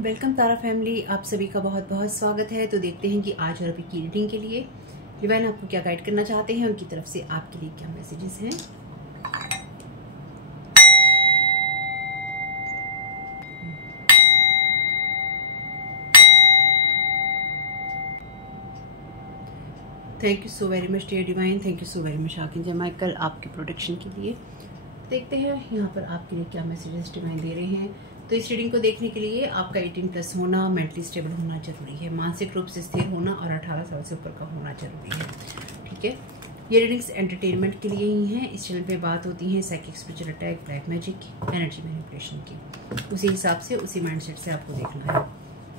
Welcome तारा family, आप सभी का बहुत बहुत स्वागत है। तो देखते हैं कि आज और अभी की रीडिंग के लिए डिवाइन आपको क्या गाइड करना चाहते हैं, उनकी तरफ से आपके लिए क्या मैसेजेस हैं। Thank you so very much dear divine, thank you so very much archangel Michael आपके प्रोटेक्शन के लिए। देखते हैं यहाँ पर आपके लिए क्या मैसेजेस डिवाइन दे रहे हैं। तो इस रीडिंग को देखने के लिए आपका 18+ होना, मेंटली स्टेबल होना जरूरी है, मानसिक रूप से स्थिर होना और 18 साल से ऊपर का होना जरूरी है। ठीक है, ये रीडिंग्स एंटरटेनमेंट के लिए ही हैं। इस चैनल पे बात होती है psychic, spiritual attack, black magic, energy manipulation की। उसी हिसाब से, उसी माइंडसेट से आपको देखना है।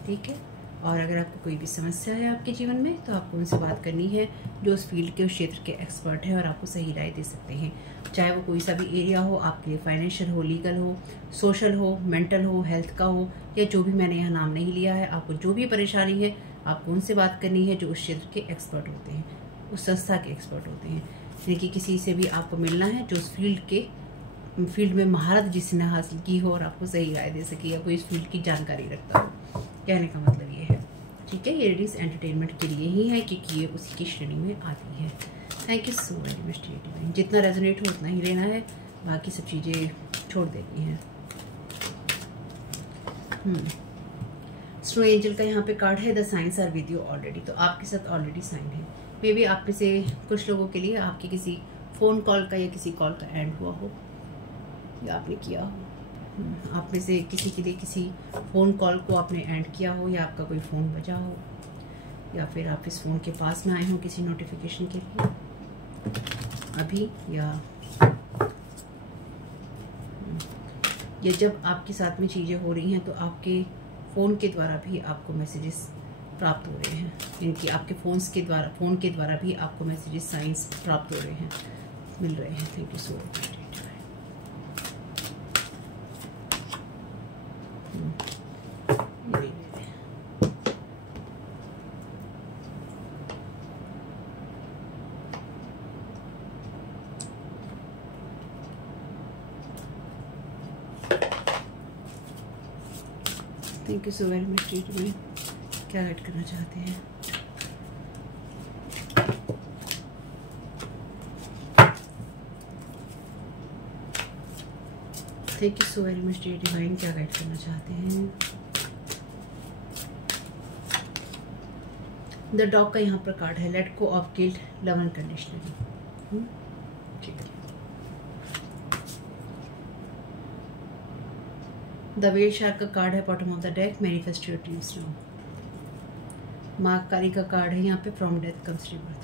ठीक है, और अगर आपको कोई भी समस्या है आपके जीवन में तो आपको उनसे बात करनी है जो उस फील्ड के, उस क्षेत्र के एक्सपर्ट है और आपको सही राय दे सकते हैं। चाहे वो कोई सा भी एरिया हो आपके लिए, फाइनेंशियल हो, लीगल हो, सोशल हो, मेंटल हो, हेल्थ का हो, या जो भी मैंने यहाँ नाम नहीं लिया है। आपको जो भी परेशानी है आपको उनसे बात करनी है जो उस क्षेत्र के एक्सपर्ट होते हैं, उस संस्था के एक्सपर्ट होते हैं। यानी कि किसी से भी आपको मिलना है जो उस फील्ड में महारत जिसने हासिल की हो और आपको सही राय दे सके, या कोई इस फील्ड की जानकारी रखता हो। कहने का मतलब ये है। ठीक है, ये रीडिंग्स एंटरटेनमेंट के लिए ही है क्योंकि ये उसी की श्रेणी में आती है। Thank you so very much dear divine. जितना रेजोनेट हो उतना ही लेना है, बाकी सब चीज़ें छोड़ देनी है। स्नो एंजल का यहाँ पे कार्ड है, the signs are with you already. तो आपके साथ ऑलरेडी साइन है। मे बी आप में से कुछ लोगों के लिए आपके किसी फ़ोन कॉल का या किसी कॉल का एंड हुआ हो, या आपने किया हो। आप में से किसी के लिए किसी फ़ोन कॉल को आपने एंड किया हो, या आपका कोई फ़ोन बजा हो, या फिर आप इस फ़ोन के पास ना आए हो किसी नोटिफिकेशन के लिए अभी, या जब आपके साथ में चीज़ें हो रही हैं तो आपके फ़ोन के द्वारा भी आपको मैसेजेस प्राप्त हो रहे हैं। इनकी आपके फ़ोन के द्वारा भी आपको मैसेजेस, साइंस प्राप्त हो रहे हैं, मिल रहे हैं। Thank you so much. Thank you so very much teacher में क्या गाइड करना चाहते हैं। Thank you so very much dear divine, क्या गाइड करना चाहते हैं। द डॉग का यहाँ पर कार्ड है, let go of guilt, love unconditionally. ठीक है, द वेल शार्क का कार्ड है, bottom of the deck, manifest your dreams now. माँ काली का कार्ड है यहाँ पे, from death comes rebirth.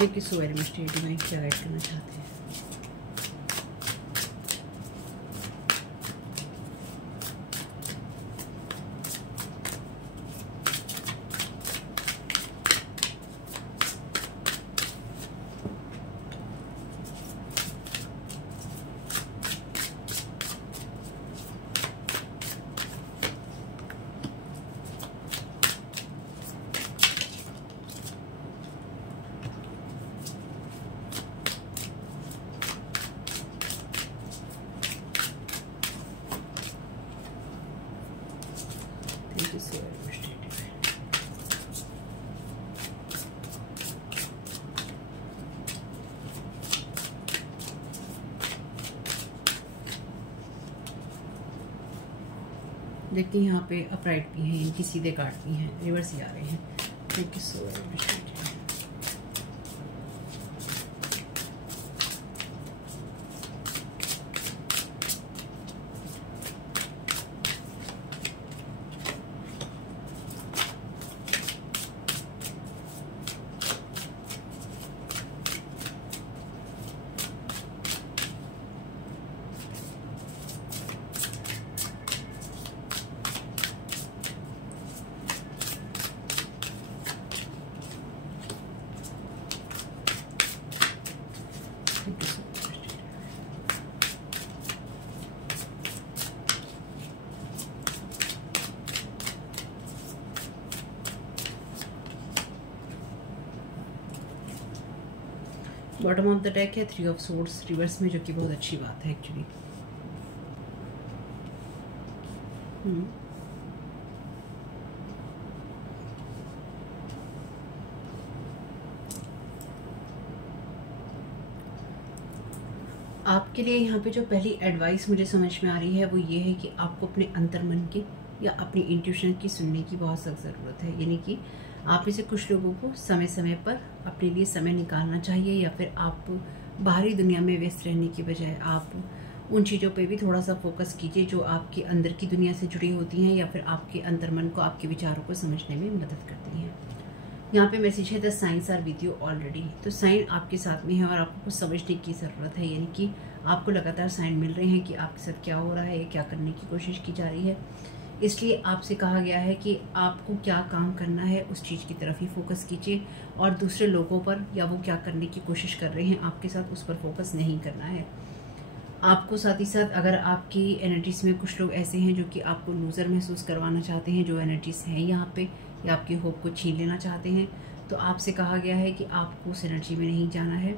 Thank you so very much dear divine, क्या गाइड करना चाहते हैं। Thank you so very much. देखिए यहाँ पे अपराइट भी हैं, इनकी सीधे कार्ड भी हैं, रिवर्स ही आ रहे हैं। Thank you so very much. Bottom of the deck है 3 ऑफ सोर्ड्स रिवर्स में, जो कि बहुत अच्छी बात है एक्चुअली। आपके लिए यहाँ पे जो पहली एडवाइस मुझे समझ में आ रही है वो ये है कि आपको अपने अंतर्मन की या अपनी इंट्यूशन की सुनने की बहुत सख्त ज़रूरत है। यानी कि आप में से कुछ लोगों को समय समय पर अपने लिए समय निकालना चाहिए, या फिर आप बाहरी दुनिया में व्यस्त रहने की बजाय आप उन चीज़ों पे भी थोड़ा सा फोकस कीजिए जो आपके अंदर की दुनिया से जुड़ी होती हैं, या फिर आपके अंतर्मन को, आपके विचारों को समझने में मदद करती हैं। यहाँ पे मैसेज है the signs are with you already. तो साइन आपके साथ में है और आपको कुछ समझने की ज़रूरत है। यानी कि आपको लगातार साइन मिल रहे हैं कि आपके साथ क्या हो रहा है, क्या करने की कोशिश की जा रही है। इसलिए आपसे कहा गया है कि आपको क्या काम करना है उस चीज़ की तरफ ही फोकस कीजिए, और दूसरे लोगों पर या वो क्या करने की कोशिश कर रहे हैं आपके साथ, उस पर फोकस नहीं करना है आपको। साथ ही साथ अगर आपकी एनर्जीज में कुछ लोग ऐसे हैं जो कि आपको लूज़र महसूस करवाना चाहते हैं, जो एनर्जीज हैं यहाँ पे, या आपकी होप को छीन लेना चाहते हैं, तो आपसे कहा गया है कि आपको उस एनर्जी में नहीं जाना है।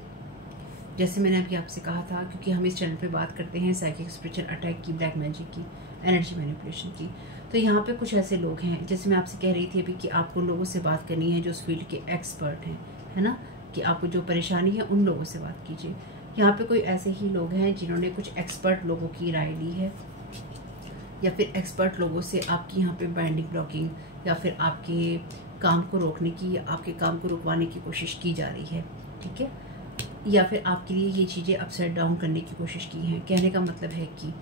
जैसे मैंने अभी आपसे कहा था, क्योंकि हम इस चैनल पे बात करते हैं साइकिक स्पिरिचुअल अटैक की, ब्लैक मैजिक की, एनर्जी मैनिपुलेशन की, तो यहाँ पे कुछ ऐसे लोग हैं, जैसे मैं आपसे कह रही थी अभी कि आपको लोगों से बात करनी है जो उस फील्ड के एक्सपर्ट हैं, है ना, कि आपको जो परेशानी है उन लोगों से बात कीजिए। यहाँ पे कोई ऐसे ही लोग हैं जिन्होंने कुछ एक्सपर्ट लोगों की राय ली है, या फिर एक्सपर्ट लोगों से आपकी यहाँ पे बाइंडिंग ब्लॉकिंग, या फिर आपके काम को रोकने की या आपके काम को रुकवाने की कोशिश की जा रही है, ठीक है, या फिर आपके लिए ये चीज़ें अपसाइड डाउन करने की कोशिश की हैं। कहने का मतलब है कि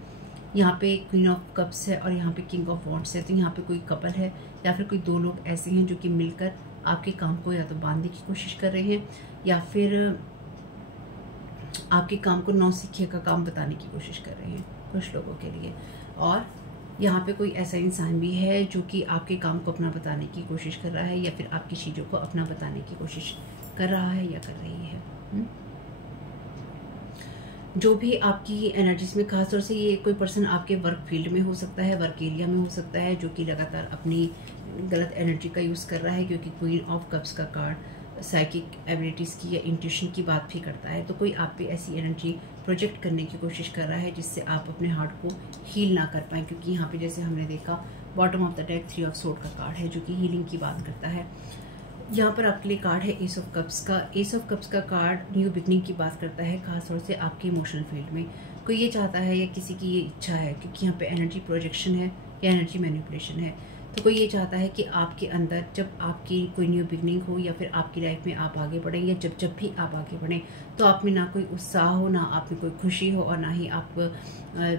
यहाँ पे क्वीन ऑफ कप्स है और यहाँ पे किंग ऑफ वॉन्ड्स है, तो यहाँ पे कोई कपल है या फिर कोई दो लोग ऐसे हैं जो कि मिलकर आपके काम को या तो बांधने की कोशिश कर रहे हैं, या फिर आपके काम को नौसिखिया का काम बताने की कोशिश कर रहे हैं कुछ लोगों के लिए। और यहाँ पे कोई ऐसा इंसान भी है जो कि आपके काम को अपना बताने की कोशिश कर रहा है, या फिर आपकी चीज़ों को अपना बताने की कोशिश कर रहा है या कर रही है। जो भी आपकी एनर्जीज में, खासतौर से ये कोई पर्सन आपके वर्क फील्ड में हो सकता है, वर्क एरिया में हो सकता है, जो कि लगातार अपनी गलत एनर्जी का यूज़ कर रहा है, क्योंकि क्वीन ऑफ कप्स का कार्ड साइकिक एबिलिटीज़ की या इंट्यूशन की बात भी करता है। तो कोई आप पे ऐसी एनर्जी प्रोजेक्ट करने की कोशिश कर रहा है जिससे आप अपने हार्ट को हील ना कर पाएँ, क्योंकि यहाँ पे जैसे हमने देखा bottom of the deck 3 of sword का कार्ड है जो कि हीलिंग की बात करता है। यहाँ पर आपके लिए कार्ड है एस ऑफ कप्स का। एस ऑफ कप्स का कार्ड न्यू बिगनिंग की बात करता है, खासतौर से आपके इमोशनल फील्ड में कोई ये चाहता है या किसी की ये इच्छा है, क्योंकि यहाँ पे एनर्जी प्रोजेक्शन है या एनर्जी मैनिपुलेशन है, तो कोई ये चाहता है कि आपके अंदर जब आपकी कोई न्यू बिगनिंग हो या फिर आपकी लाइफ में आप आगे बढ़ें, या जब भी आप आगे बढ़ें तो आप में ना कोई उत्साह हो, ना आप में कोई खुशी हो, और ना ही आप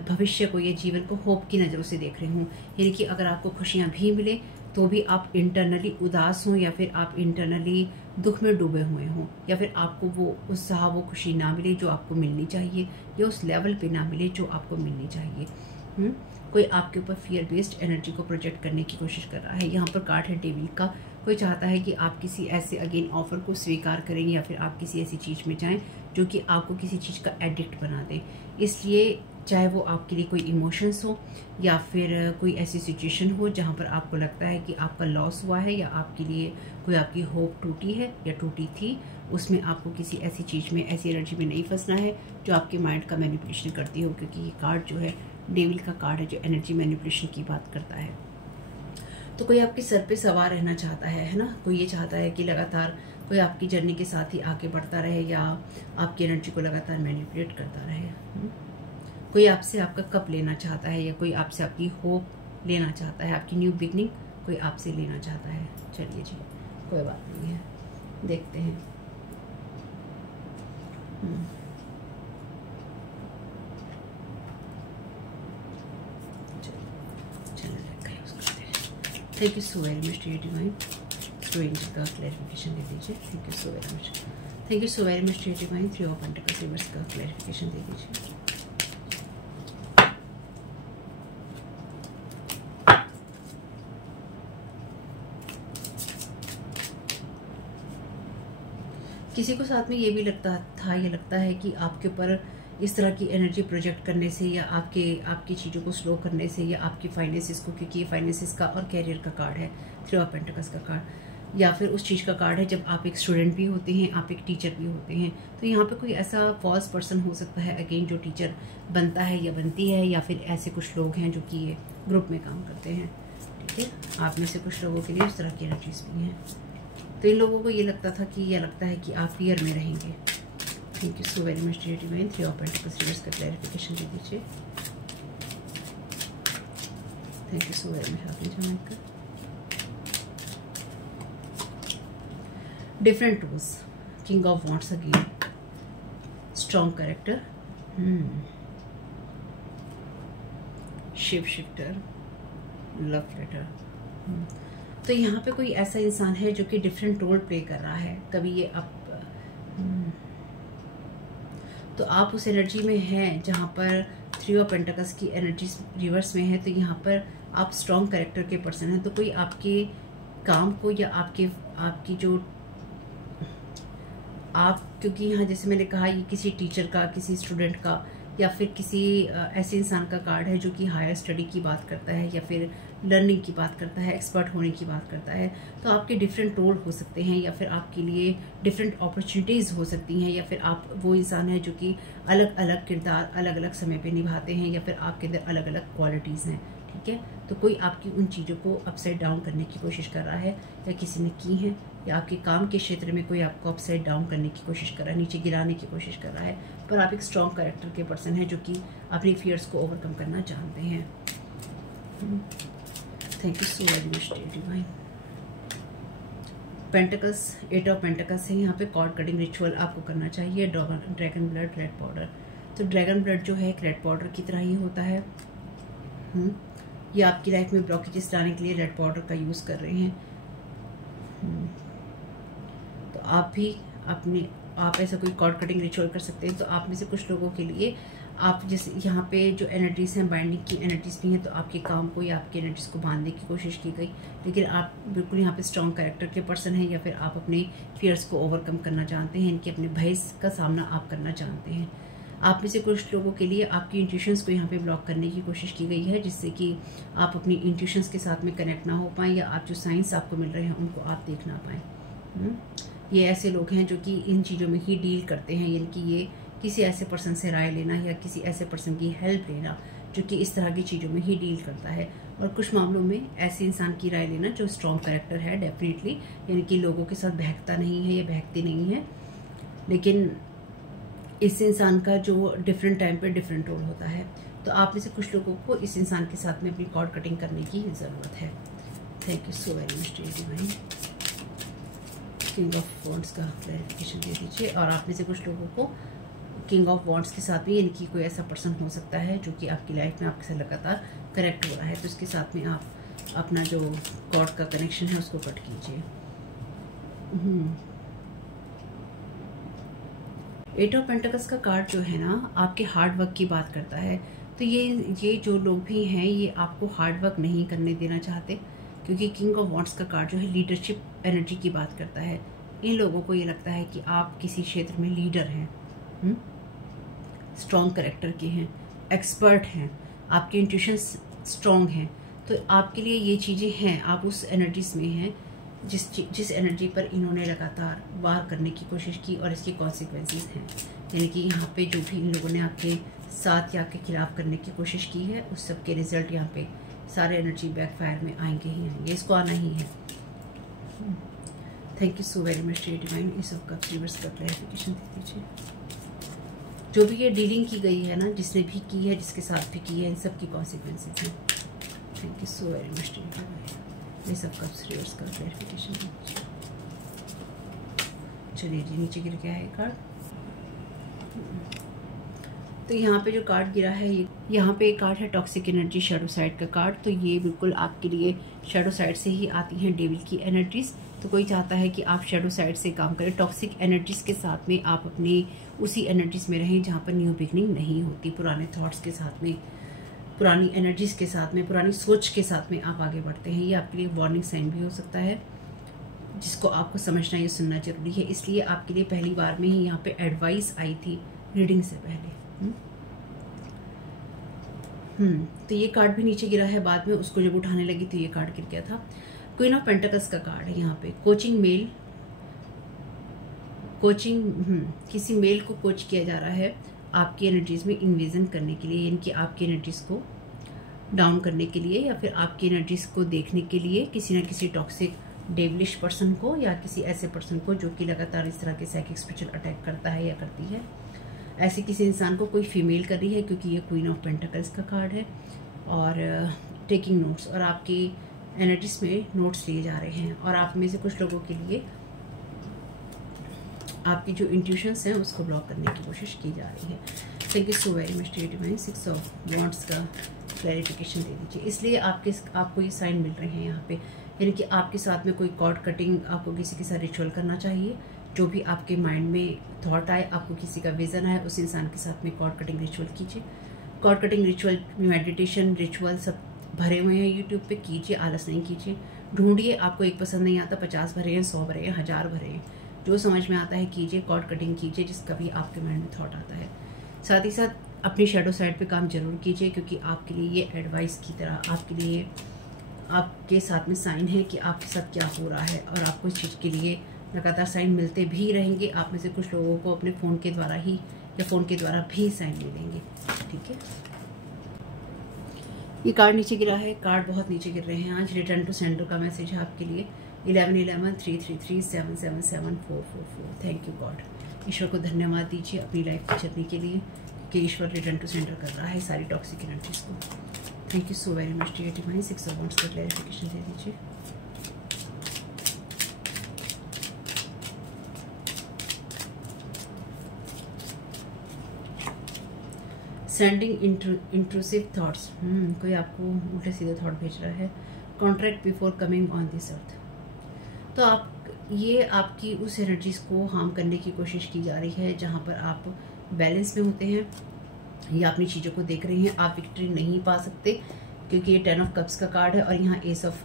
भविष्य को या जीवन को होप की नज़रों से देख रहे हों। यानी कि अगर आपको खुशियाँ भी मिले तो भी आप इंटरनली उदास हों, या फिर आप इंटरनली दुख में डूबे हुए हों, या फिर आपको वो उत्साह, वो खुशी ना मिले जो आपको मिलनी चाहिए, या उस लेवल पे ना मिले जो आपको मिलनी चाहिए। कोई आपके ऊपर फियर बेस्ड एनर्जी को प्रोजेक्ट करने की कोशिश कर रहा है। यहाँ पर कार्ड है डेविल का। कोई चाहता है कि आप किसी ऐसे अगेन ऑफर को स्वीकार करें, या फिर आप किसी ऐसी चीज़ में जाएं जो कि आपको किसी चीज़ का एडिक्ट बना दे। इसलिए चाहे वो आपके लिए कोई इमोशंस हो या फिर कोई ऐसी सिचुएशन हो जहाँ पर आपको लगता है कि आपका लॉस हुआ है, या आपके लिए कोई आपकी होप टूटी है या टूटी थी, उसमें आपको किसी ऐसी चीज़ में, ऐसी एनर्जी में नहीं फंसना है जो आपके माइंड का मैनिपुलेशन करती हो, क्योंकि ये कार्ड जो है डेविल का कार्ड है जो एनर्जी मैनिपुलेशन की बात करता है। तो कोई आपके सर पे सवार रहना चाहता है ना, कोई ये चाहता है कि लगातार कोई आपकी जर्नी के साथ ही आगे बढ़ता रहे, या आपकी एनर्जी को लगातार मैनिपुलेट करता रहे। कोई आपसे आपका कप लेना चाहता है, या कोई आपसे आपकी होप लेना चाहता है, आपकी न्यू बिगनिंग कोई आपसे लेना चाहता है। चलिए जी, कोई बात नहीं है, देखते हैं। Thank you so very much dear divine, angel का क्लैरिफिकेशन दे दीजिए। Thank you so very much, thank you so very much dear divine, 3 of pentacles reverse का क्लैरिफिकेशन दे दीजिए। किसी को साथ में ये भी लगता था, ये लगता है कि आपके ऊपर इस तरह की एनर्जी प्रोजेक्ट करने से, या आपकी चीज़ों को स्लो करने से, या आपकी फाइनेंसिस को, क्योंकि ये फाइनेंसिस का और कैरियर का कार्ड है, 3 ऑफ पेंटिकल्स का कार्ड, या फिर उस चीज़ का कार्ड है जब आप एक स्टूडेंट भी होते हैं, आप एक टीचर भी होते हैं। तो यहाँ पे कोई ऐसा फॉल्स पर्सन हो सकता है अगेन जो टीचर बनता है या बनती है, या फिर ऐसे कुछ लोग हैं जो कि ये ग्रुप में काम करते हैं। ठीक है, आप में से कुछ लोगों के लिए इस तरह की एनर्जीज भी हैं। तो इन लोगों को ये लगता है कि आप फियर में रहेंगे। Thank you so very much dear divine. 3 of pentacles reverse का क्लैरिफिकेशन दे दीजिए। Thank you so very much आपने different tools. King of wands again, strong character, shape shifter, love letter. तो यहाँ पे कोई ऐसा इंसान है जो कि डिफरेंट रोल प्ले कर रहा है। कभी ये तो आप उस एनर्जी में हैं जहाँ पर 3 ऑफ पेंटिकल्स की एनर्जी रिवर्स में है। तो यहाँ पर आप स्ट्रॉन्ग कैरेक्टर के पर्सन हैं। तो कोई आपके काम को या आपकी जो आप, क्योंकि यहाँ जैसे मैंने कहा ये किसी टीचर का, किसी स्टूडेंट का, या फिर किसी ऐसे इंसान का कार्ड है जो कि हायर स्टडी की बात करता है या फिर लर्निंग की बात करता है, एक्सपर्ट होने की बात करता है। तो आपके डिफरेंट रोल हो सकते हैं, या फिर आपके लिए डिफरेंट अपॉर्चुनिटीज़ हो सकती हैं, या फिर आप वो इंसान है जो कि अलग अलग किरदार अलग अलग समय पे निभाते हैं, या फिर आपके अंदर अलग अलग क्वालिटीज़ हैं। ठीक है, तो कोई आपकी उन चीज़ों को अपसाइड डाउन करने की कोशिश कर रहा है, या किसी ने की है, या आपके काम के क्षेत्र में कोई आपको अपसाइड डाउन करने की कोशिश कर रहा है, नीचे गिराने की कोशिश कर रहा है। पर आप एक स्ट्रॉन्ग कैरेक्टर के पर्सन हैं जो कि अपनी फियर्स को ओवरकम करना जानते हैं। Thank you so very much divine. Pentacles, 8 of pentacles है यहाँ पे। कॉर्ड कटिंग रिचुअल आपको करना चाहिए। Dragon blood, red powder. तो ड्रैगन ब्लड जो है एक रेड पाउडर की तरह ही होता है। ये आपकी लाइफ में ब्लॉकेजेस लाने के लिए रेड पाउडर का यूज़ कर रहे हैं। तो आप भी आप ऐसा कोई कॉर्ड कटिंग रिचुअल कर सकते हैं। तो आप में से कुछ लोगों के लिए आप जैसे यहाँ पे जो एनर्जीज हैं, बाइंडिंग की एनर्जीज भी हैं, तो आपके काम को या आपकी एनर्जीज को बांधने की कोशिश की गई। लेकिन आप बिल्कुल यहाँ पे स्ट्रॉन्ग कैरेक्टर के पर्सन हैं, या फिर आप अपने फियर्स को ओवरकम करना जानते हैं, इनके अपने भय का सामना आप करना जानते हैं। आप में से कुछ लोगों के लिए आपकी इंट्यूशंस को यहाँ पे ब्लॉक करने की कोशिश की गई है, जिससे कि आप अपनी इंट्यूशंस के साथ में कनेक्ट ना हो पाएँ, या आप जो साइंस आपको मिल रहे हैं उनको आप देख ना पाएँ। ये ऐसे लोग हैं जो कि इन चीज़ों में ही डील करते हैं, यानी कि ये किसी ऐसे पर्सन से राय लेना या किसी ऐसे पर्सन की हेल्प लेना जो कि इस तरह की चीज़ों में ही डील करता है। और कुछ मामलों में ऐसे इंसान की राय लेना जो स्ट्रॉन्ग कैरेक्टर है डेफिनेटली, यानी कि लोगों के साथ बहकता नहीं है या बहकती नहीं है। लेकिन इस इंसान का जो डिफरेंट टाइम पर डिफरेंट रोल होता है। तो आप में से कुछ लोगों को इस इंसान के साथ में अपनी कॉर्ड कटिंग करने की ज़रूरत है। Thank you so very much divine. King of wands का क्लैरिफिकेशन दे दीजिए। और आप में से कुछ लोगों को किंग ऑफ वॉन्ड्स के साथ भी, यानी कि कोई ऐसा पर्सन हो सकता है जो कि आपकी लाइफ में आपके साथ लगातार कनेक्ट हो रहा है, तो इसके साथ में आप अपना जो गॉड का कनेक्शन है उसको कट कीजिए। 8 ऑफ पेंटिकल्स का कार्ड जो है ना, आपके हार्ड वर्क की बात करता है। तो ये जो लोग भी हैं, ये आपको हार्ड वर्क नहीं करने देना चाहते, क्योंकि किंग ऑफ वॉन्ड्स का कार्ड जो है लीडरशिप एनर्जी की बात करता है। इन लोगों को ये लगता है कि आप किसी क्षेत्र में लीडर हैं, स्ट्रॉन्ग कैरेक्टर के हैं, एक्सपर्ट हैं, आपके इंट्यूशंस स्ट्रॉन्ग हैं। तो आपके लिए ये चीज़ें हैं, आप उस एनर्जीज में हैं जिस एनर्जी पर इन्होंने लगातार वार करने की कोशिश की, और इसके कॉन्सिक्वेंसेस हैं। यानी कि यहाँ पे जो भी इन लोगों ने आपके साथ या आपके खिलाफ करने की कोशिश की है, उस सब के रिजल्ट यहाँ पे सारे एनर्जी बैकफायर में आएंगे ही आएंगे, इसको आना ही है। Thank you so very much divine. इस सब का रिवर्स का क्लैरिफिकेशन दे दीजिए। जो भी ये डीलिंग की गई है ना, जिसने भी की है, जिसके साथ भी की है, इन सब की कॉन्सिक्वेंसेस हैं। Thank you so very much divine. ये सब का रिवर्स का क्लैरिफिकेशन दे दीजिए। चलिए जी, नीचे गिर गया है कार्ड। तो यहाँ पे जो कार्ड गिरा है, यहाँ पे एक कार्ड है टॉक्सिक एनर्जी, शैडो साइड का कार्ड। तो ये बिल्कुल आपके लिए शैडो साइड से ही आती हैं डेविल की एनर्जीज। तो कोई चाहता है कि आप शैडो साइड से काम करें, टॉक्सिक एनर्जीज के साथ में आप अपनी उसी एनर्जीज में रहें जहाँ पर न्यू बिगनिंग नहीं होती। पुराने थॉट्स के साथ में, पुरानी एनर्जीज के साथ में, पुरानी सोच के साथ में आप आगे बढ़ते हैं। ये आपके लिए वार्निंग साइन भी हो सकता है, जिसको आपको समझना या सुनना जरूरी है। इसलिए आपके लिए पहली बार में ही यहाँ पे एडवाइस आई थी रीडिंग से पहले। तो ये कार्ड भी नीचे गिरा है, बाद में उसको जब उठाने लगी तो ये कार्ड गिर गया था। क्वीन ऑफ पेंटिकल्स का कार्ड है यहाँ पे। किसी मेल को कोच किया जा रहा है आपकी एनर्जीज में इन्वेजन करने के लिए, यानी कि आपकी एनर्जीज को डाउन करने के लिए, या फिर आपकी एनर्जीज को देखने के लिए किसी न किसी टॉक्सिक डेविलिश पर्सन को, या किसी ऐसे पर्सन को जो कि लगातार इस तरह के साइकिक स्पिरिचुअल अटैक करता है या करती है। ऐसे किसी इंसान को कोई फीमेल कर रही है, क्योंकि ये क्वीन ऑफ पेंटिकल्स का कार्ड है। और टेकिंग नोट्स, और आपकी एनर्जीज में नोट्स लिए जा रहे हैं। और आप में से कुछ लोगों के लिए आपकी जो इंट्यूशंस हैं उसको ब्लॉक करने की कोशिश की जा रही है। Thank you so very much divine. 6 of wands का क्लैरिफिकेशन दे दीजिए। इसलिए आपको ये साइन मिल रहे हैं यहाँ पे, यानी कि आपके साथ में कोई कॉर्ड कटिंग, आपको किसी के साथ रिचुअल करना चाहिए। जो भी आपके माइंड में थॉट आए, आपको किसी का विजन आए, उस इंसान के साथ में कॉर्ड कटिंग रिचुअल कीजिए। Cord cutting ritual, meditation ritual सब भरे हुए हैं यूट्यूब पे, कीजिए, आलस नहीं कीजिए। ढूंढिए, आपको एक पसंद नहीं आता, 50 भरे हैं, 100 भरे हैं, 1000 भरे हैं, जो समझ में आता है कीजिए। कॉर्ड कटिंग कीजिए जिसका भी आपके माइंड में थॉट आता है। साथ ही साथ अपनी शैडो साइड पे काम जरूर कीजिए, क्योंकि आपके लिए ये एडवाइस की तरह आपके लिए आपके साथ में साइन है कि आपके साथ क्या हो रहा है। और आपको इस चीज़ के लिए लगातार साइन मिलते भी रहेंगे। आप में से कुछ लोगों को अपने फ़ोन के द्वारा ही या फ़ोन के द्वारा भी साइन मिलेंगे। ठीक है, ये कार्ड नीचे गिरा है, कार्ड बहुत नीचे गिर रहे हैं आज। रिटर्न टू सेंटर का मैसेज है आपके लिए। 1111-333-777-444। Thank you God. ईश्वर को धन्यवाद दीजिए अपनी लाइफ की जर्नी के लिए, कि ईश्वर रिटर्न टू सेंटर कर रहा है सारी टॉक्सिक एनर्जीज को। Thank you so very much dear divine. 6 of wands का क्लैरिफिकेशन दे दीजिए। सेंडिंग इंट्रूसिव थॉट्स, कोई आपको उल्टे सीधे थॉट भेज रहा है। Contract before coming on this earth, तो ये आपकी उस एनर्जीज को हार्म करने की कोशिश की जा रही है जहाँ पर आप बैलेंस में होते हैं या अपनी चीज़ों को देख रहे हैं। आप विक्ट्री नहीं पा सकते, क्योंकि ये 10 ऑफ कप्स का कार्ड है और यहाँ एस ऑफ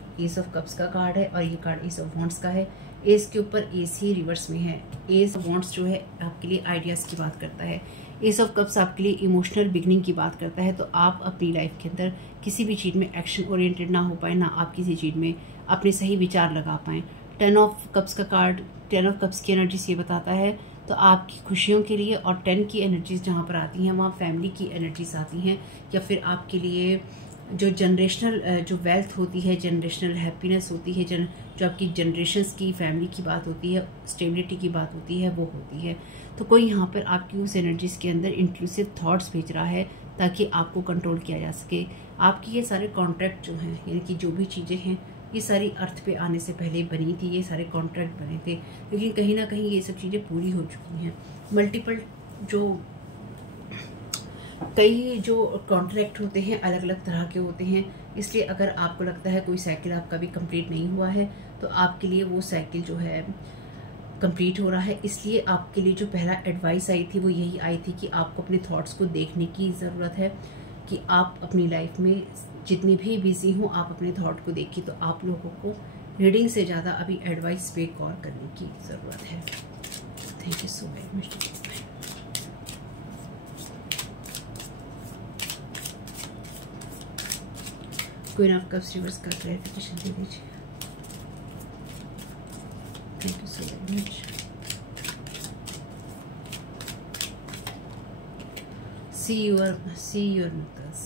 कप्स का कार्ड है, और ये कार्ड एस ऑफ वॉन्ड्स का है। एस के ऊपर एस ही रिवर्स में है। एस ऑफ वॉन्ड्स जो है आपके लिए आइडियाज़ की बात करता है। एस ऑफ कप्स आपके लिए इमोशनल बिगनिंग की बात करता है। तो आप अपनी लाइफ के अंदर किसी भी चीज़ में एक्शन ओरिएंटेड ना हो पाए, ना आप किसी चीज़ में अपने सही विचार लगा पाएँ। 10 ऑफ कप्स का कार्ड, 10 ऑफ कप्स की एनर्जीज ये बताता है, तो आपकी खुशियों के लिए। और 10 की एनर्जीज जहाँ पर आती हैं वहाँ फैमिली की एनर्जीज आती हैं, या फिर आपके लिए जो जनरेशनल जो वेल्थ होती है, जनरेशनल हैप्पीनेस होती है, जो आपकी जनरेशन्स की फैमिली की बात होती है, स्टेबिलिटी की बात होती है, वो होती है। तो कोई यहाँ पर आपकी उस एनर्जीज के अंदर इंक्लूसिव थॉट्स भेज रहा है ताकि आपको कंट्रोल किया जा सके। आपकी ये सारे कॉन्ट्रैक्ट जो हैं, यानी कि जो भी चीज़ें हैं, ये सारी अर्थ पे आने से पहले बनी थी, ये सारे कॉन्ट्रैक्ट बने थे, लेकिन कहीं ना कहीं ये सब चीज़ें पूरी हो चुकी हैं। मल्टीपल कई जो कॉन्ट्रैक्ट होते हैं अलग अलग तरह के होते हैं। इसलिए अगर आपको लगता है कोई साइकिल आपका भी कंप्लीट नहीं हुआ है, तो आपके लिए वो साइकिल जो है कंप्लीट हो रहा है। इसलिए आपके लिए जो पहला एडवाइस आई थी वो यही आई थी कि आपको अपने थॉट्स को देखने की ज़रूरत है, कि आप अपनी लाइफ में जितनी भी बिजी हों, आप अपने थॉट को देखिए। तो आप लोगों को रीडिंग से ज़्यादा अभी एडवाइस पे गौर करने की ज़रूरत है। Thank you so very much. Queen of cups reverse का क्लैरिफिकेशन दे दीजिए। Thank you so very much. See your miracles,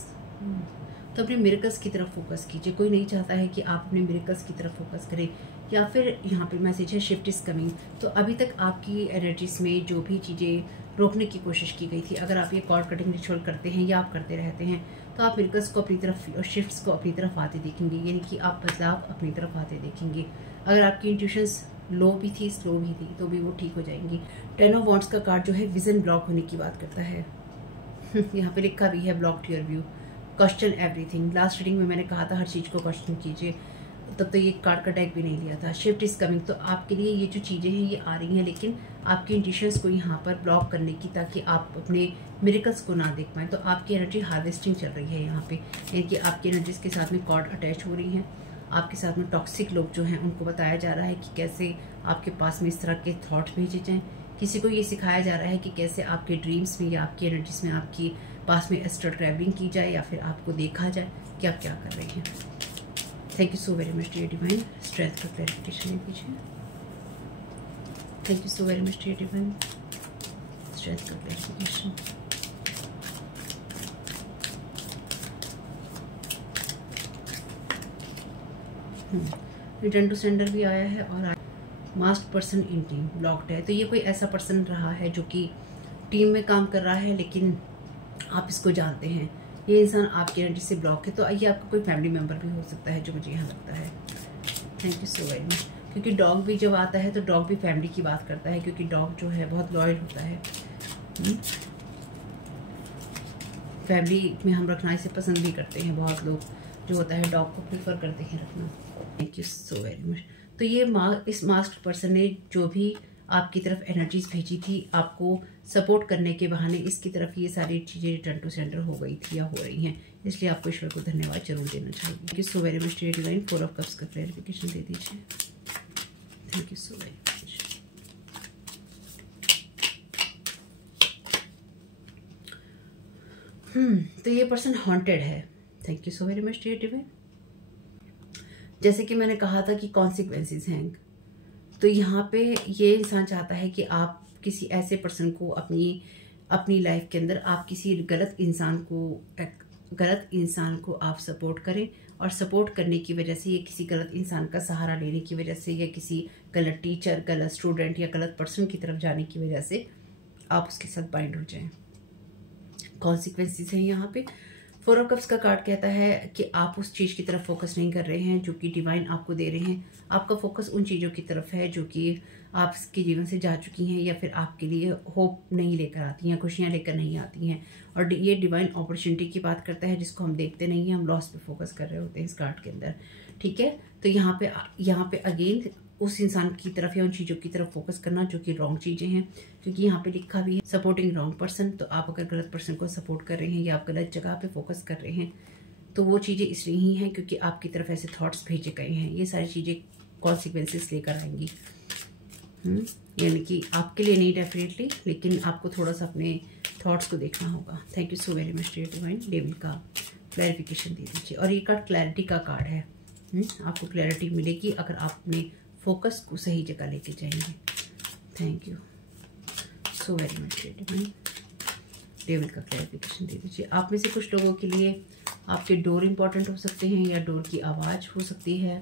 तो अपने मिरेकल्स की तरफ फोकस कीजिए। कोई नहीं चाहता है कि आप अपने मिरेकल्स की तरफ फोकस करें। या फिर यहाँ पे मैसेज है शिफ्ट इज कमिंग, तो अभी तक आपकी एनर्जीज में जो भी चीज़ें रोकने की कोशिश की गई थी, अगर आप ये कॉर्ड कटिंग रिचुअल करते हैं या आप करते रहते हैं, तो आप मिरेकल्स को अपनी तरफ और शिफ्ट्स को अपनी तरफ आते देखेंगे, यानी कि आप बदलाव अपनी तरफ आते देखेंगे। अगर आपकी इंट्यूशंस लो भी थी, स्लो भी थी, तो भी वो ठीक हो जाएंगी। 10 ऑफ वॉन्ड्स का कार्ड जो है विजन ब्लॉक होने की बात करता है। यहाँ पे लिखा भी है block to your view, question everything. Last reading में मैंने कहा था हर चीज़ को क्वेश्चन कीजिए, तब तो ये कार्ड का टैग भी नहीं लिया था। शिफ्ट इज कमिंग, तो आपके लिए ये जो चीज़ें हैं ये आ रही हैं, लेकिन आपकी इंट्यूशंस को यहाँ पर ब्लॉक करने की, ताकि आप अपने मिरेकल्स को ना देख पाएँ। तो आपकी एनर्जी हार्वेस्टिंग चल रही है यहाँ पे, यानी कि आपकी एनर्जीज के साथ में कॉर्ड अटैच हो रही हैं। आपके साथ में टॉक्सिक लोग जो हैं उनको बताया जा रहा है कि कैसे आपके पास में इस तरह के थॉट भेजे जाएँ। किसी को ये सिखाया जा रहा है कि कैसे आपके ड्रीम्स में या आपकी एनर्जीज में आपकी पास में एस्ट्रल ट्रैवलिंग की जाए, या फिर आपको देखा जाए कि आप क्या कर रहे हैं। Thank you so very much dear divine, strength का क्लैरिफिकेशन दे दीजिए। Thank you so very much dear divine, strength का क्लैरिफिकेशन। रिटर्न टू सेंडर भी आया है और mask person in team blocked है। तो ये कोई ऐसा पर्सन रहा है जो कि टीम में काम कर रहा है, लेकिन आप इसको जानते हैं, ये इंसान आपकी एनर्जी से ब्लॉक है। तो ये आपका कोई फैमिली मेम्बर भी हो सकता है, जो मुझे यहाँ लगता है। Thank you so very much. क्योंकि डॉग भी जब आता है तो डॉग भी फैमिली की बात करता है, क्योंकि डॉग जो है बहुत लॉयल होता है। फैमिली में हम रखना इसे पसंद भी करते हैं, बहुत लोग जो होता है डॉग को प्रेफर करते हैं रखना। Thank you so very much. तो ये इस मास्क्ड पर्सन ने जो भी आपकी तरफ एनर्जीज भेजी थी, आपको सपोर्ट करने के बहाने इसकी तरफ ये सारी चीज़ें रिटर्न टू सेंडर हो गई थी या हो रही हैं, इसलिए आपको ईश्वर को धन्यवाद जरूर देना चाहिए। Thank you so very much dear divine, 4 of cups का क्लैरिफिकेशन दे दीजिए। Thank you so very much. तो ये पर्सन हॉन्टेड है। Thank you so very much dear divine. जैसे कि मैंने कहा था कि कॉन्सिक्वेंसेस हैं, तो यहाँ पे ये इंसान चाहता है कि आप किसी ऐसे पर्सन को अपनी लाइफ के अंदर आप किसी गलत इंसान को आप सपोर्ट करें, और सपोर्ट करने की वजह से, ये किसी गलत इंसान का सहारा लेने की वजह से, या किसी गलत टीचर, गलत स्टूडेंट या गलत पर्सन की तरफ जाने की वजह से आप उसके साथ बाइंड हो जाएं। कॉन्सिक्वेंसेस हैं यहाँ पे। 4 ऑफ कप्स का कार्ड कहता है कि आप उस चीज़ की तरफ फोकस नहीं कर रहे हैं जो कि डिवाइन आपको दे रहे हैं। आपका फोकस उन चीज़ों की तरफ है जो कि आपके जीवन से जा चुकी हैं, या फिर आपके लिए होप नहीं लेकर आती हैं, खुशियाँ लेकर नहीं आती हैं। और ये डिवाइन अपॉर्चुनिटी की बात करता है, जिसको हम देखते नहीं हैं, हम लॉस पे फोकस कर रहे होते हैं इस कार्ड के अंदर। ठीक है, तो यहाँ पे अगेन उस इंसान की तरफ या उन चीज़ों की तरफ फोकस करना जो कि रॉन्ग चीज़ें हैं, क्योंकि यहाँ पे लिखा भी है सपोर्टिंग रॉन्ग पर्सन। तो आप अगर गलत पर्सन को सपोर्ट कर रहे हैं या आप गलत जगह पे फोकस कर रहे हैं, तो वो चीज़ें इसलिए ही हैं क्योंकि आपकी तरफ ऐसे थॉट्स भेजे गए हैं। ये सारी चीज़ें कॉन्सिक्वेंसेस लेकर आएंगी, यानी कि आपके लिए नहीं डेफिनेटली, लेकिन आपको थोड़ा सा अपने थॉट्स को देखना होगा। Thank you so very much dear divine, devil का क्लैरिफिकेशन दे दीजिए। और ये कार्ड क्लैरिटी का कार्ड है। आपको क्लैरिटी मिलेगी अगर आप अपने फोकस को सही जगह लेके जाएंगे। Thank you so very much dear divine, devil का क्लैरिफिकेशन दे दीजिए। आप में से कुछ लोगों के लिए आपके डोर इंपॉर्टेंट हो सकते हैं, या डोर की आवाज़ हो सकती है,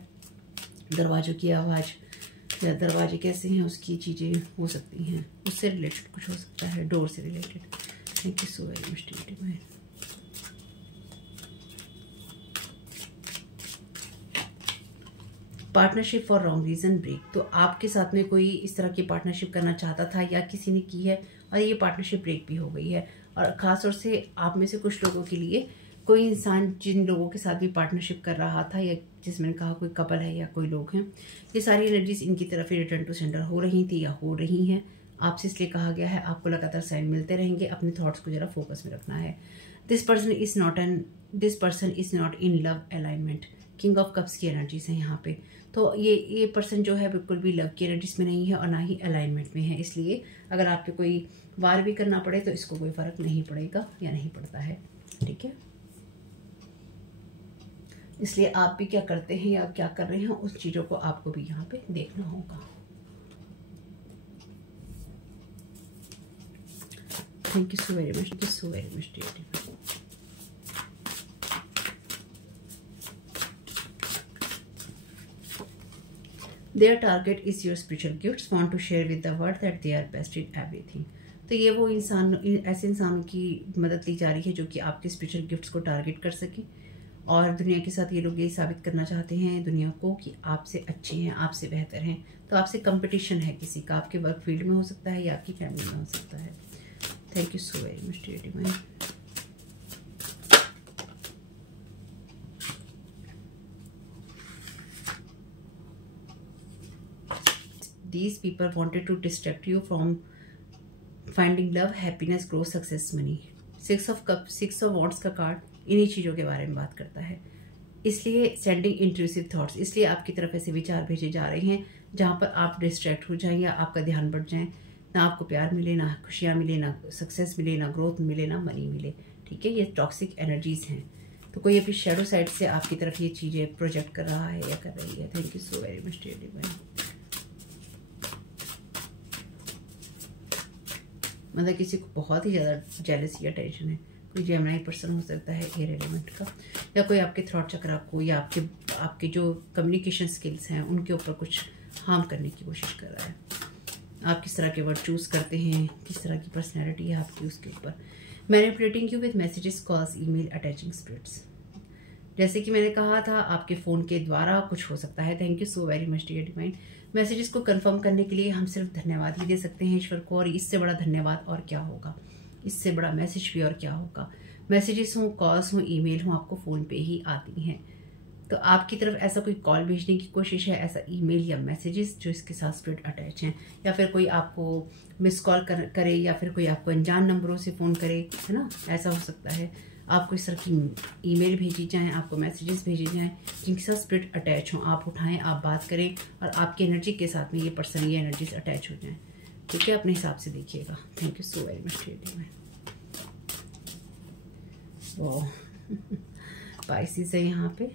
दरवाजों की आवाज़, या दरवाजे कैसे हैं उसकी चीज़ें हो सकती हैं, उससे रिलेटेड कुछ हो सकता है, डोर से related. Thank you so very much dear divine. Partnership for wrong reason break. तो आपके साथ में कोई इस तरह की पार्टनरशिप करना चाहता था या किसी ने की है, और ये पार्टनरशिप ब्रेक भी हो गई है। और ख़ास तौर से आप में से कुछ लोगों के लिए कोई इंसान जिन लोगों के साथ भी पार्टनरशिप कर रहा था, या जिसमें कहा कोई कपल है या कोई लोग हैं, ये सारी एनर्जीज इनकी तरफ ही रिटर्न टू सेंडर हो रही थी या हो रही हैं। आपसे इसलिए कहा गया है आपको लगातार साइन मिलते रहेंगे, अपने थॉट्स को जरा फोकस में रखना है। This person is not in love alignment. King of cups की एनर्जीज हैं यहाँ पे। तो ये पर्सन जो है बिल्कुल भी लव की एनर्जीज में नहीं है और ना ही अलाइनमेंट में है। इसलिए अगर आपके कोई वार भी करना पड़े तो इसको कोई फर्क नहीं पड़ेगा या नहीं पड़ता है। ठीक है, इसलिए आप भी क्या करते हैं या क्या कर रहे हैं उस चीज़ों को आपको भी यहाँ पे देखना होगा। Thank you so very much, thank you so very much dear divine. Their target is your spiritual gifts, want to share with the world that they are best in everything। तो ये वो ऐसे इंसानों की मदद ली जा रही है जो कि आपके स्पिरिचुअल गिफ्ट्स को टारगेट कर सके, और दुनिया के साथ ये लोग ये साबित करना चाहते हैं दुनिया को कि आपसे अच्छे हैं, आपसे बेहतर हैं। तो आपसे कंपटीशन है किसी का, आपके वर्क फील्ड में हो सकता है या आपकी फैमिली में हो सकता है। Thank you so very much dear divine. These people wanted to distract you from finding love, happiness, growth, success, money। 6 of Wands का कार्ड इन्हीं चीज़ों के बारे में बात करता है। इसलिए सेंडिंग इंट्रूसिव थॉट्स, इसलिए आपकी तरफ ऐसे विचार भेजे जा रहे हैं जहाँ पर आप डिस्ट्रैक्ट हो जाएं या आपका ध्यान बढ़ जाए, ना आपको प्यार मिले, ना खुशियाँ मिले, ना सक्सेस मिले, ना ग्रोथ मिले, ना मनी मिले। ठीक है, ये टॉक्सिक एनर्जीज हैं। तो कोई अपनी शेडो साइड से आपकी तरफ ये चीज़ें प्रोजेक्ट कर रहा है या कर रही है। Thank you so very much dear divine. मतलब किसी को बहुत ही ज़्यादा जेलसी या टेंशन है, कोई जेमिनी पर्सन हो सकता है एयर एलिमेंट का, या कोई आपके थ्रॉट चक्र को या आपके जो कम्युनिकेशन स्किल्स हैं उनके ऊपर कुछ हार्म करने की कोशिश कर रहा है। आप किस तरह के वर्ड चूज़ करते हैं, किस तरह की पर्सनैलिटी है आपकी, उसके ऊपर। Manipulating you with messages, calls, email, attaching spirits. जैसे कि मैंने कहा था आपके फ़ोन के द्वारा कुछ हो सकता है। Thank you so very much dear divine. Messages को कंफर्म करने के लिए हम सिर्फ धन्यवाद ही दे सकते हैं ईश्वर को, और इससे बड़ा धन्यवाद और क्या होगा, इससे बड़ा मैसेज भी और क्या होगा। मैसेजेस हों, कॉल्स हों, ईमेल हों, आपको फ़ोन पे ही आती हैं। तो आपकी तरफ ऐसा कोई कॉल भेजने की कोशिश है, ऐसा ईमेल या मैसेजेस जो इसके साथ स्पिरिट अटैच हैं, या फिर कोई आपको मिस कॉल करे, या फिर कोई आपको अनजान नंबरों से फ़ोन करे, है ना, ऐसा हो सकता है। आपको इस तरह की ईमेल भेजी जाएँ, आपको मैसेजेस भेजे जाएँ जिनके साथ स्पिरिट अटैच हों। आप उठाएं, आप बात करें और आपकी एनर्जी के साथ में ये पर्सन, ये एनर्जीज अटैच हो जाएँ। ठीक है, अपने हिसाब से देखिएगा। Thank you so very much dear divine. Pisces है यहाँ पे।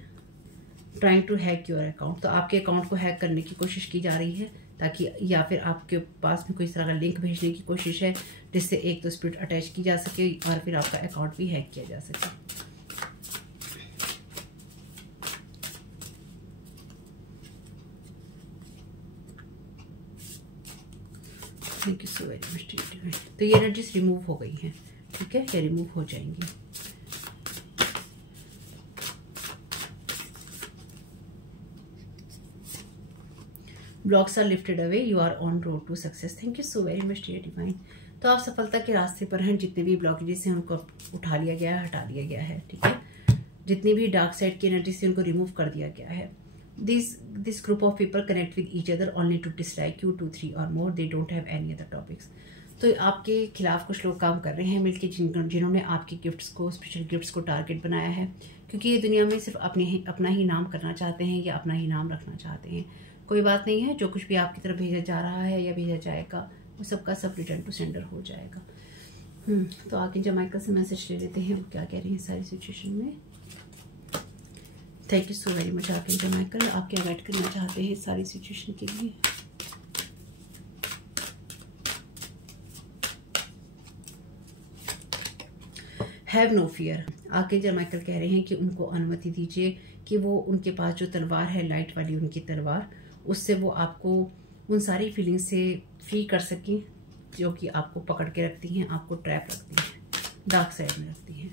Trying to hack your account, तो आपके अकाउंट को हैक करने की कोशिश की जा रही है, ताकि या फिर आपके पास में कोई इस तरह का लिंक भेजने की कोशिश है जिससे एक तो स्पिरिट अटैच की जा सके और फिर आपका अकाउंट भी हैक किया जा सके। Thank you so very much. तो ये एनर्जीज रिमूव हो गई हैं, ठीक है, ये रिमूव हो जाएंगी। Blocks are lifted away, you are on road to success. Thank you so very much dear divine. तो आप सफलता के रास्ते पर हैं। जितने भी ब्लॉकेजेस हैं उनको उठा लिया गया है, हटा लिया गया है, ठीक है। जितनी भी डार्क साइड की एनर्जी से उनको रिमूव कर दिया गया है। This group of people connect with each other only to dislike you 2, 3 और more. They don't have any other topics. तो आपके खिलाफ कुछ लोग काम कर रहे हैं मिलकर, जिन्होंने आपके गिफ्ट्स को, स्पेशल गिफ्ट्स को टारगेट बनाया है, क्योंकि ये दुनिया में सिर्फ अपना ही नाम करना चाहते हैं या अपना ही नाम रखना चाहते हैं। कोई बात नहीं है, जो कुछ भी आपकी तरफ भेजा जा रहा है या भेजा जाएगा वो सबका सब रिटर्न टू सेंडर हो जाएगा। तो आगे जब माइकल से मैसेज ले लेते हैं वो क्या कह रही हैं सारी सिचुएशन में। Thank you so very much आगे जब माइकल, आप क्या गाइड करना चाहते हैं सारी सिचुएशन के लिए। Have no fear. Archangel Michael कह रहे हैं कि उनको अनुमति दीजिए कि वो, उनके पास जो तलवार है, लाइट वाली उनकी तलवार, उससे वो आपको उन सारी फीलिंग्स से फ्री कर सकें जो कि आपको पकड़ के रखती हैं, आपको ट्रैप रखती हैं, डार्क साइड में रखती हैं।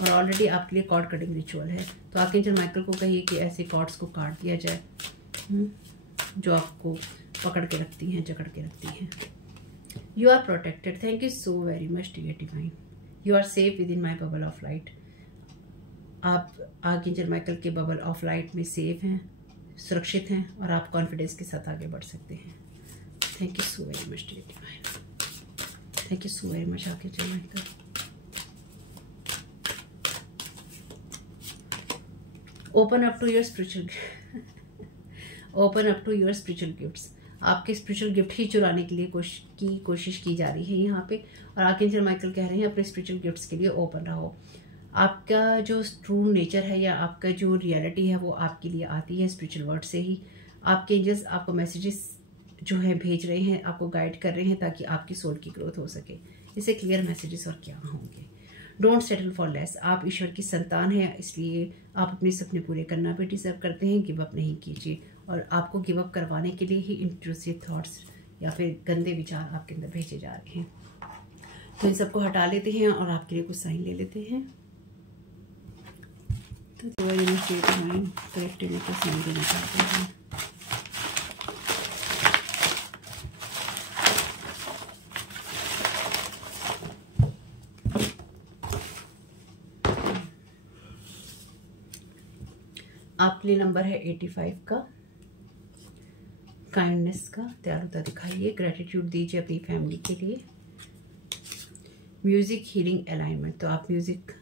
और ऑलरेडी आपके लिए कॉर्ड कटिंग रिचुअल है। तो आर्कएंजल माइकल को कहिए कि ऐसे कॉर्ड्स को काट दिया जाए जो आपको पकड़ के रखती हैं, जकड़ के रखती हैं। You are protected. Thank you so very much dear divine. You are safe within my bubble of light. आप आर्कएंजल माइकल के बबल ऑफ लाइट में सेफ हैं, सुरक्षित हैं और आप कॉन्फिडेंस के साथ आगे बढ़ सकते हैं। Thank you so very much dear divine. Thank you so very much archangel Michael. Open up to your spiritual open up to your spiritual gifts. आपके स्पिरिचुअल गिफ्ट ही चुराने के लिए कोशिश की जा रही है यहाँ पे। और आर्कएंजल माइकल कह रहे हैं अपने स्पिरिचुअल गिफ्ट्स के लिए ओपन रहो। आपका जो ट्रू नेचर है या आपका जो रियलिटी है वो आपके लिए आती है स्पिरिचुअल वर्ड से ही। आपके एंजल्स आपको मैसेजेस जो है भेज रहे हैं, आपको गाइड कर रहे हैं ताकि आपकी सोल की ग्रोथ हो सके। इसे क्लियर मैसेजेस और क्या होंगे। Don't settle for less. आप ईश्वर की संतान हैं, इसलिए आप अपने सपने पूरे करना भी डिजर्व करते हैं। गिव अप नहीं कीजिए। और आपको गिव अप करवाने के लिए ही इंट्रूसिव थॉट्स या फिर गंदे विचार आपके अंदर भेजे जा रहे हैं। तो इन सबको हटा लेते हैं और आपके लिए कुछ साइन ले लेते हैं। तो करेक्टिव का साइन देना चाहते हैं। आपके लिए नंबर है 85 का। काइंडनेस का, दयालुता दिखाइए, ग्रेटिट्यूड दीजिए अपनी फैमिली के लिए। म्यूजिक हीलिंग अलाइनमेंट, तो आप म्यूजिक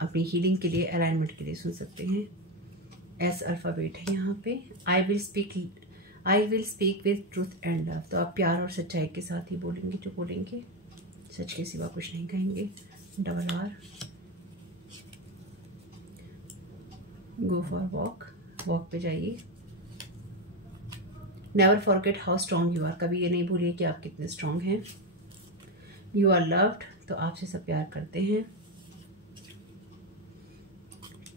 अपनी हीलिंग के लिए, अलाइनमेंट के लिए सुन सकते हैं। एस अल्फ़ाबेट है यहाँ पे। I will speak with truth and love, तो आप प्यार और सच्चाई के साथ ही बोलेंगे, जो बोलेंगे सच के सिवा कुछ नहीं कहेंगे। Double R, go for walk, walk पे जाइए। Never forget how strong you are, कभी ये नहीं भूलिए कि आप कितने स्ट्रॉन्ग हैं। यू आर लव्ड, तो आपसे सब प्यार करते हैं।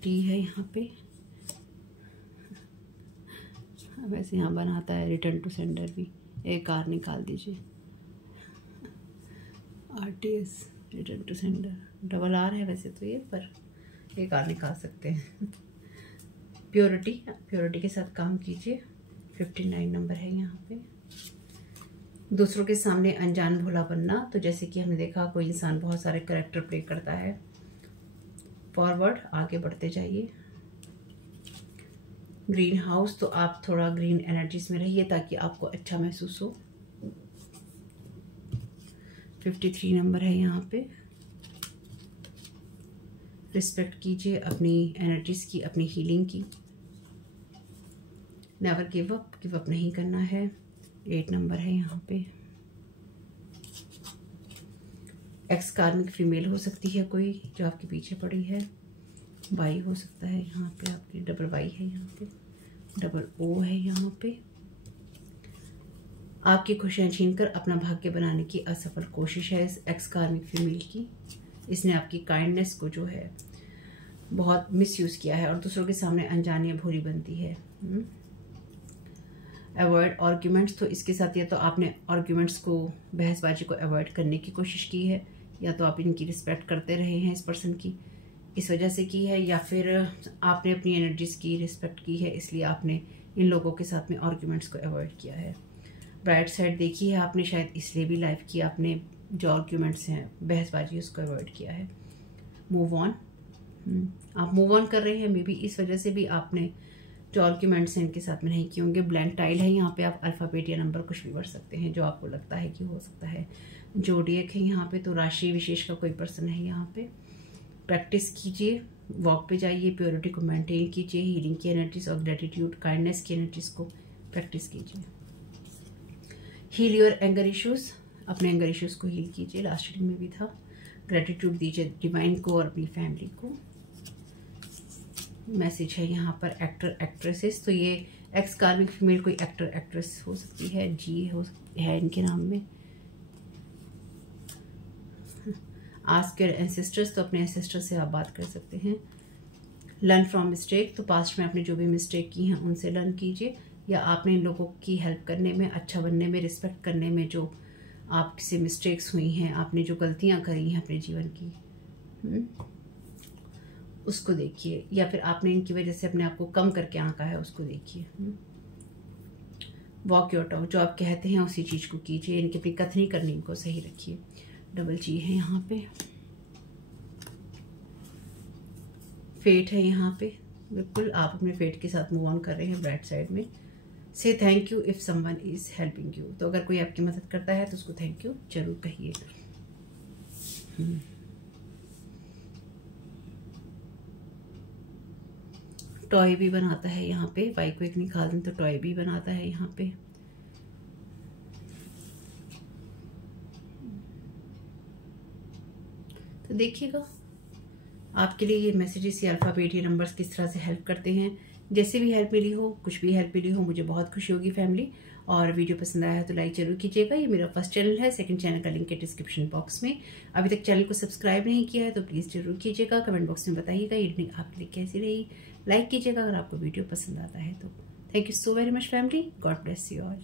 टी है यहाँ पे, वैसे यहाँ बनाता है रिटर्न टू सेंडर भी, एक आर निकाल दीजिए, RTS return to sender, double R है वैसे तो ये, पर एक आर निकाल सकते हैं। प्योरिटी, प्योरिटी के साथ काम कीजिए, 59 नंबर है यहाँ पे। दूसरों के सामने अनजान भोला बनना, तो जैसे कि हमने देखा कोई इंसान बहुत सारे कैरेक्टर प्ले करता है। फॉरवर्ड, आगे बढ़ते जाइए। ग्रीन हाउस, तो आप थोड़ा ग्रीन एनर्जीज में रहिए ताकि आपको अच्छा महसूस हो। 53 नंबर है यहाँ पे। रिस्पेक्ट कीजिए अपनी एनर्जीज की, अपनी हीलिंग की। नेवर गिव अप नहीं करना है। 8 नंबर है यहाँ पे। एक्स कार्मिक फीमेल हो सकती है कोई जो आपके पीछे पड़ी है। वाई हो सकता है यहाँ पे आपके, डबल वाई है यहाँ पे, डबल ओ है यहाँ पे। आपकी खुशियाँ छीनकर अपना भाग्य बनाने की असफल कोशिश है इस एक्स कार्मिक फीमेल की। इसने आपकी काइंडनेस को जो है बहुत मिसयूज किया है और दूसरों के सामने अनजानी भोली बनती है। अवॉइड आर्ग्यूमेंट्स, तो इसके साथ या तो आपने आर्ग्यूमेंट्स को, बहसबाजी को अवॉइड करने की कोशिश की है, या तो आप इनकी रिस्पेक्ट करते रहे हैं इस पर्सन की, इस वजह से की है, या फिर आपने अपनी एनर्जीज की रिस्पेक्ट की है इसलिए आपने इन लोगों के साथ में आर्ग्यूमेंट्स को अवॉइड किया है। ब्राइट साइड देखी है आपने शायद इसलिए भी लाइफ की आपने जो आर्ग्यूमेंट्स हैं, बहसबाजी, उसको अवॉइड किया है। मूव ऑन, आप मूव ऑन कर रहे हैं, मे बी इस वजह से भी आपने जो आर्ग्यूमेंट्स हैं इनके साथ में नहीं किए होंगे। ब्लैंक टाइल है यहाँ पे, आप अल्फ़ाबेट या नंबर कुछ भी भर सकते हैं जो आपको लगता है कि हो सकता है। जोडियक है यहाँ पे, तो राशि विशेष का कोई पर्सन है यहाँ पे। प्रैक्टिस कीजिए, वॉक पे जाइए, प्योरिटी को मेंटेन कीजिए, हीलिंग की एनर्जीज और ग्रेटिट्यूड, काइंडनेस की एनर्जीज को प्रैक्टिस कीजिए। हील योर एंगर इश्यूज, अपने एंगर इश्यूज को हील कीजिए, लास्ट रीडिंग में भी था। ग्रेटिट्यूड दीजिए डिवाइन को और अपनी फैमिली को। मैसेज है यहाँ पर एक्टर एक्ट्रेसेस, तो ये एक्स कार्मिक फीमेल कोई एक्टर एक्ट्रेस हो सकती है, जी है इनके नाम में। आस्क योर एंसेस्टर्स, तो अपने एंसेस्टर से आप बात कर सकते हैं। लर्न फ्रॉम मिस्टेक, तो पास्ट में आपने जो भी मिस्टेक की हैं उनसे लर्न कीजिए, या आपने इन लोगों की हेल्प करने में, अच्छा बनने में, रिस्पेक्ट करने में जो आपसे मिस्टेक्स हुई हैं, आपने जो गलतियां करी हैं अपने जीवन की, उसको देखिए, या फिर आपने इनकी वजह से अपने आप को कम करके आंका है उसको देखिए। वॉक योर टॉक, जो आप कहते हैं उसी चीज को कीजिए, इनकी अपनी कथनी करनी को सही रखिए। डबल जी है यहाँ पे। फेट है यहाँ पे, बिल्कुल आप अपने फेट के साथ मूव ऑन कर रहे हैं। ब्राइट साइड में से thank you if someone is helping you, तो अगर कोई आपकी मदद करता है तो उसको थैंक यू जरूर कहिए। टॉय भी बनाता है यहाँ पे, वाई को एक निकाल दें तो टॉय भी बनाता है यहाँ पे। तो देखिएगा आपके लिए ये मैसेजेस या अल्फ़ाबेट या नंबर्स किस तरह से हेल्प करते हैं। जैसे भी हेल्प मिली हो, कुछ भी हेल्प मिली हो, मुझे बहुत खुशी होगी फैमिली। और वीडियो पसंद आया है तो लाइक जरूर कीजिएगा। ये मेरा फर्स्ट चैनल है, सेकंड चैनल का लिंक है डिस्क्रिप्शन बॉक्स में। अभी तक चैनल को सब्सक्राइब नहीं किया है तो प्लीज़ जरूर कीजिएगा। कमेंट बॉक्स में बताइएगा ये रीडिंग आपके लिए कैसी रही। लाइक कीजिएगा अगर आपको वीडियो पसंद आता है तो। Thank you so very much family, God bless you all.